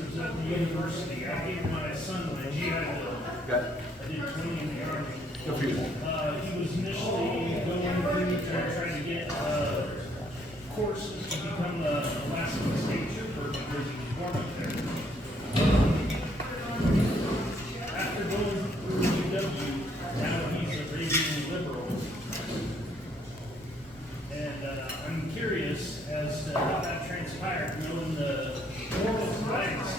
professors at the university. I gave my son my GI Bill. Okay. I did 20 in the Army. Good for you. He was initially going through to try to get courses to become the Alaska State Trooper because he was born up there. After going through UW, now he's a raging liberal. And I'm curious as to how that transpired, knowing the moral ties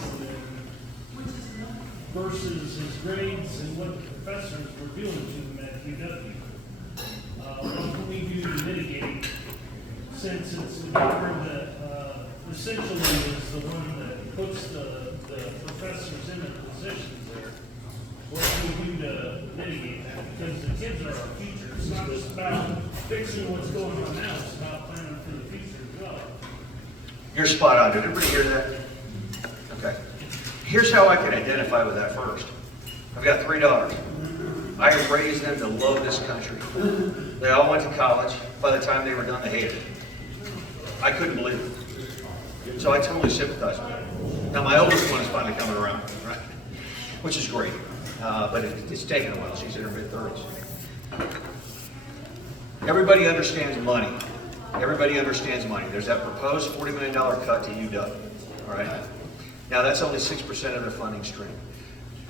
versus his grades and what the professors were doing to him at UW. What can we do to mitigate, since it's the government that essentially is the one that puts the professors in the positions there? What can we do to mitigate that? Because the kids are our future. It's not just about fixing what's going on now, it's about planning for the future as well. You're spot on. Did everybody hear that? Okay. Here's how I can identify with that first. I've got 3 daughters. I have raised them to love this country. They all went to college. By the time they were done, they hated it. I couldn't believe it. So I totally sympathize with them. Now, my oldest one is finally coming around, right? Which is great. But it's taken a while. She's in her mid-30s. Everybody understands money. Everybody understands money. There's that proposed $40 million cut to UW. All right? Now, that's only 6% of their funding stream.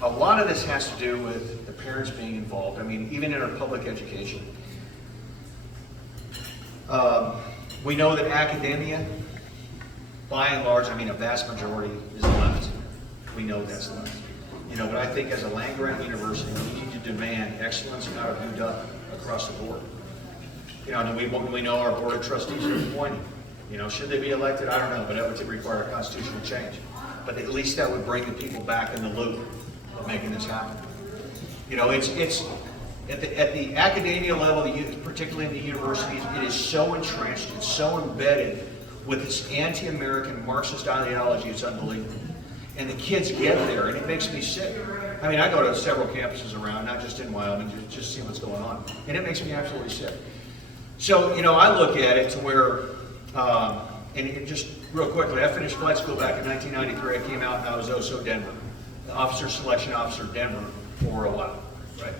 A lot of this has to do with the parents being involved. I mean, even in our public education. We know that academia, by and large, I mean, a vast majority is left. We know that's left. You know, but I think as a land-grant university, we need to demand excellence out of UW across the board. You know, and we know our board of trustees are appointed. You know, should they be elected? I don't know, but that would require a constitutional change. But at least that would bring the people back in the loop of making this happen. You know, it's at the academia level, particularly in the universities, it is so entrenched, it's so embedded with this anti-American Marxist ideology, it's unbelievable. And the kids get there, and it makes me sick. I mean, I go to several campuses around, not just in Wyoming, just see what's going on. And it makes me absolutely sick. So, you know, I look at it to where, and just real quickly, I finished flight school back in 1993. I came out and I was OSO Denver, the Officer Selection Officer Denver for a while, right?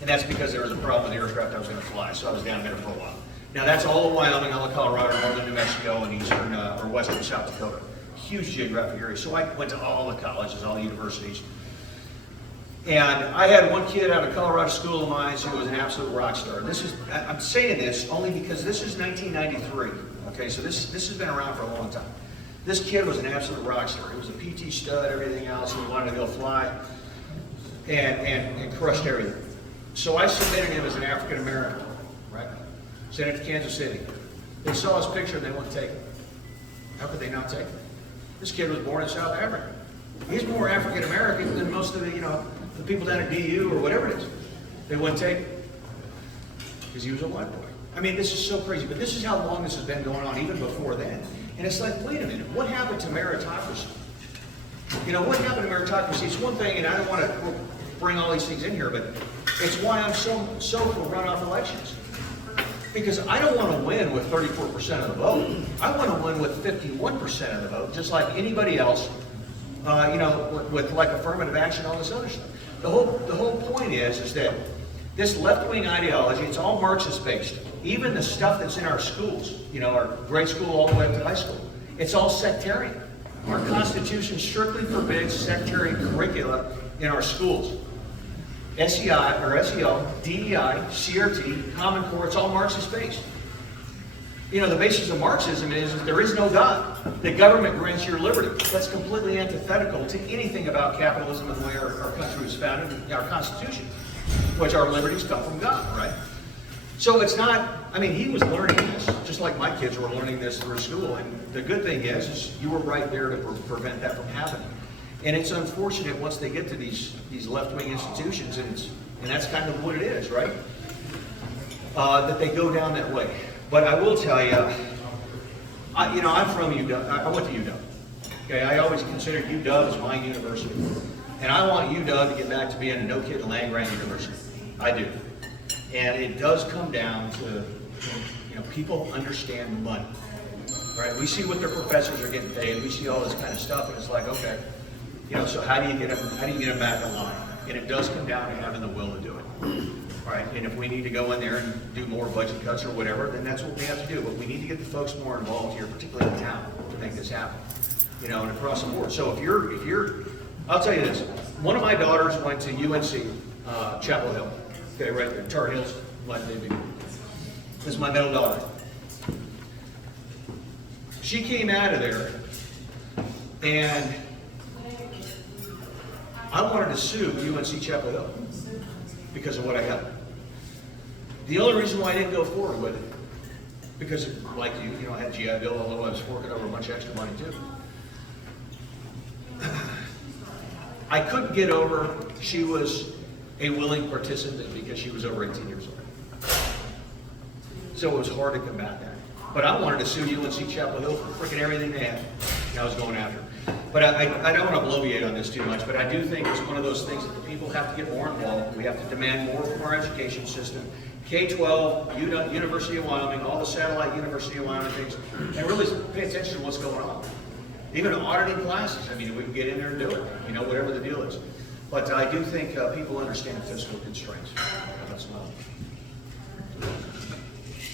And that's because there was a problem with the aircraft I was going to fly, so I was down there for a while. Now, that's all of Wyoming, all of Colorado, northern New Mexico, and eastern or western South Dakota. Huge geographic area. So I went to all the colleges, all the universities. And I had one kid out of Colorado School of Mines who was an absolute rock star. I'm saying this only because this is 1993. Okay, so this has been around for a long time. This kid was an absolute rock star. He was a PT stud, everything else. He wanted to go fly and crushed everything. So I submitted him as an African American, right? Sent it to Kansas City. They saw his picture and they wouldn't take it. How could they not take it? This kid was born in South Africa. He's more African American than most of the, the people down at DU or whatever it is. They wouldn't take it because he was a white boy. I mean, this is so crazy, but this is how long this has been going on, even before then. And it's like, wait a minute, what happened to meritocracy? You know, what happened to meritocracy? It's one thing, and I don't want to bring all these things in here, but it's why I'm so for runoff elections. Because I don't want to win with 34% of the vote. I want to win with 51% of the vote, just like anybody else, with like affirmative action, all this other stuff. The whole point is that this left-wing ideology, it's all Marxist-based. Even the stuff that's in our schools, our grade school all the way up to high school, it's all sectarian. Our Constitution strictly forbids sectarian curricula in our schools. SEI or SEL, DEI, CRT, Common Core, it's all Marxist-based. The basis of Marxism is that there is no God. The government grants your liberty. That's completely antithetical to anything about capitalism and the way our country was founded, and our Constitution, which our liberties come from God, right? So it's not, he was learning this, just like my kids were learning this through school. And the good thing is you were right there to prevent that from happening. And it's unfortunate once they get to these left-wing institutions, and that's kind of what it is, right? That they go down that way. But I will tell you, I'm from UW. I went to UW. Okay, I always considered UW as my university, and I want UW to get back to being a no-kid land-grant university. I do, and it does come down to people understand money. Right? We see what their professors are getting paid. We see all this kind of stuff, and it's like, okay, You know, so how do you get them back in line? And it does come down to having the will to do it. Right, and if we need to go in there and do more budget cuts or whatever, then that's what we have to do. But we need to get the folks more involved here, particularly in town, to make this happen. You know, and across the board. So if you're, I'll tell you this. One of my daughters went to UNC, Chapel Hill. Okay, right there, Tar Heels. This is my middle daughter. She came out of there, and I wanted to sue UNC Chapel Hill because of what I got. The only reason why I didn't go forward with it, because like you know, I had GI Bill, although I was forking over a bunch of extra money too. I couldn't get over she was a willing participant because she was over 18 years old. So it was hard to combat that. But I wanted to sue UNC Chapel Hill for freaking everything they had. And I was going after it. But I don't want to bloviate on this too much, but I do think it's one of those things that the people have to get more involved. We have to demand more from our education system. K-12, University of Wyoming, all the satellite University of Wyoming things, and really pay attention to what's going on. Even auditing classes, I mean, we can get in there and do it, you know, whatever the deal is. But I do think people understand fiscal constraints. That's not.